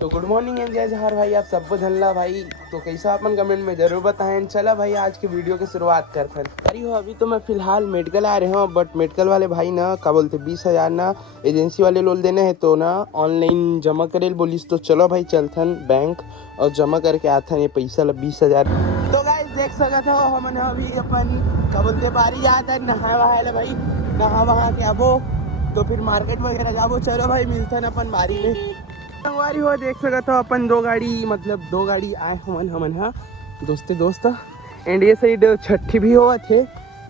तो good morning and जय जहर भाई, आप सबको झल्ला भाई। तो कैसा अपन कमेंट में जरूर बताएं। चला भाई आज की वीडियो की शुरुआत करते हैं। हो अभी तो मैं फिलहाल मेडिकल आ रहे हूँ, बट मेडिकल वाले भाई ना क्या बोलते 20,000 ना एजेंसी वाले लोग देने हैं, तो ना ऑनलाइन जमा करे बोलिस। तो चलो भाई चलथन बैंक और जमा करके आथन ये पैसा 20,000। तो गाइस देख सकत हो हमने अभी अपन क्या बोलते बारी जाता है नहा वहा भाई, नहा वहा के आबो तो फिर मार्केट वगैरह जाबो। चलो भाई मिलथन अपन बारी में। संगवारी हो देख सकत हो अपन दो गाड़ी आए हमन हाँ दोस्त एंड ये साइड छठी भी हुआ थे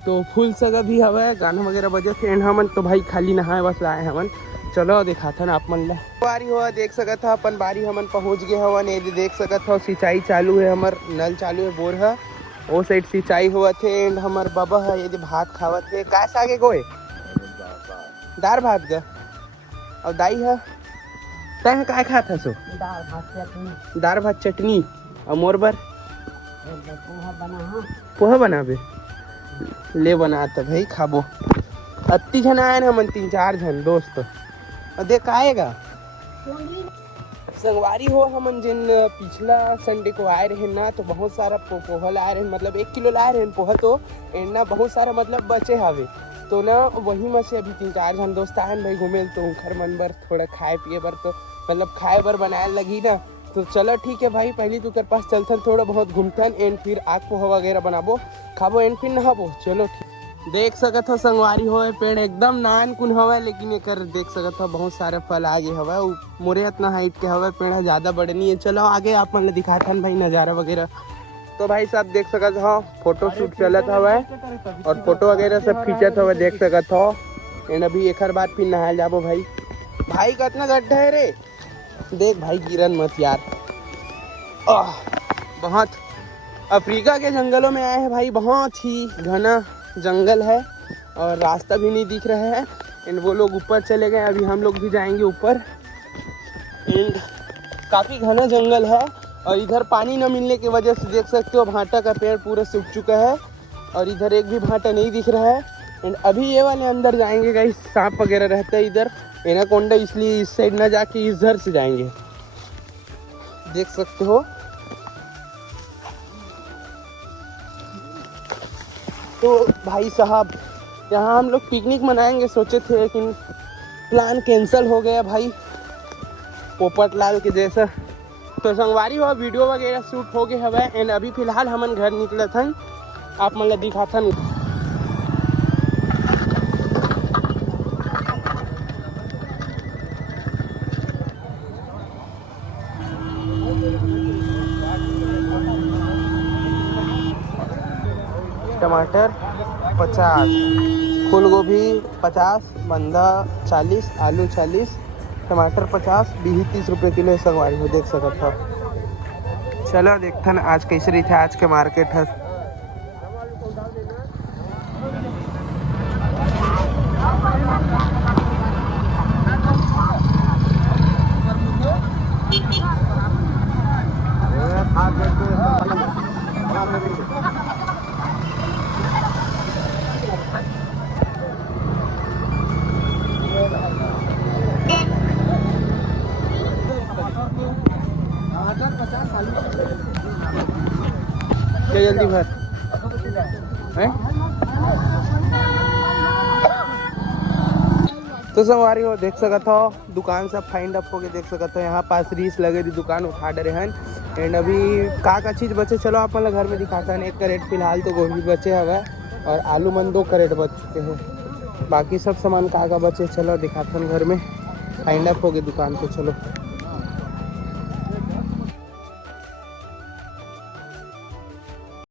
तो फुल सगा भी हवा गाना वगैरह बजे थे एंड हमन तो भाई खाली नहाए बस लाए हमन। चलो दिखा था ना आप मन ला बारी हुआ देख सकत हो अपन बारी हमन पहुंच गए हवन। ये देख सकत हो सिंचाई चालू है, हमार नल चालू है, बोर है वो साइड सिंचाई हुआ थे एंड हमार बाबा है ये भात खावत थे। का सागे कोई दार भात गा और दाई है तय काय खाता सो दाल भात चटनी और मोर बर पोहा बनाबे ले बनाता भाई खाबो। अत्ती जन आए हम 3-4 जन दोस्त और देख आएगा संगवारी हो हमन जिन पिछला संडे को आए रहे ना तो बहुत सारा पोहा लाए रहे, मतलब 1 किलो लाए रहे पोहा तो एंड ना बहुत सारा मतलब बचे हवे तो ना वही में से अभी 3-4 जन दोस्त आए भाई घूमे तो घर मन बर थोड़ा खाए पिए बर तो मतलब खाए बर बनाए लगी ना। तो चलो ठीक है भाई पहले तो कर पास चलथन थोड़ा बहुत घूमथन एंड फिर आग पोहा वगैरह बनाबो खाबो एंड फिर नहाबो। चलो ठीक देख सकत हो संगवारी हो पेड़ एकदम नान कुन हवा लेकिन एक देख सकत हो बहुत सारे फल आगे हवा मोरे इतना हाइट के हवा पेड़ ज़्यादा बड़े नहीं है। चलो आगे आप मन दिखाथन भाई नज़ारा वगैरह। तो भाई सब देख सकत हो फोटो शूट चलत हवा और फोटो वगैरह सब खींचत हवा देख सकत हो एंड अभी एक बार फिर नहाए जाबो भाई। भाई कितना गड्ढा है रे देख भाई गिरन मत यार। बहुत अफ्रीका के जंगलों में आए हैं भाई, बहुत ही घना जंगल है और रास्ता भी नहीं दिख रहा है एंड वो लोग ऊपर चले गए, अभी हम लोग भी जाएंगे ऊपर एंड काफ़ी घना जंगल है और इधर पानी न मिलने की वजह से देख सकते हो भाटा का पेड़ पूरा सूख चुका है और इधर एक भी भाटा नहीं दिख रहा है एंड अभी ये वाले अंदर जाएंगे गाइस, सांप वगैरह रहता है इधर एनाकोंडा, इसलिए इस साइड ना जाके इधर से जाएंगे देख सकते हो। तो भाई साहब यहाँ हम लोग पिकनिक मनाएंगे सोचे थे लेकिन प्लान कैंसिल हो गया भाई पोपट लाल के जैसा। तो संगवारी हो वीडियो वगैरह शूट हो गए हवा एंड अभी फिलहाल हमन घर निकले थन आप मन ला दिखाथन। टमाटर 50, फूल गोभी 50, बंधा 40, आलू 40, टमाटर 50, बिही 30 रुपये किलो संगवारी हो देख सकत हो। चलो देखथन आज कैसे रही थे आज के मार्केट है। क्या जल्दी भर है? तो संगवारी हो देख सकत हो दुकान सब फाइंड अप होके देख सकत हो यहाँ पास रीस लगे थी दुकान उठा डरे हैं एंड अभी का चीज़ बचे चलो अपन घर में दिखाता है। 1 करेट फिलहाल तो गोभी बचे हवा और आलू मन 2 करेट बच चुके हैं, बाकी सब सामान का बचे चलो दिखाता घर में फाइंड अप हो गए दुकान। तो चलो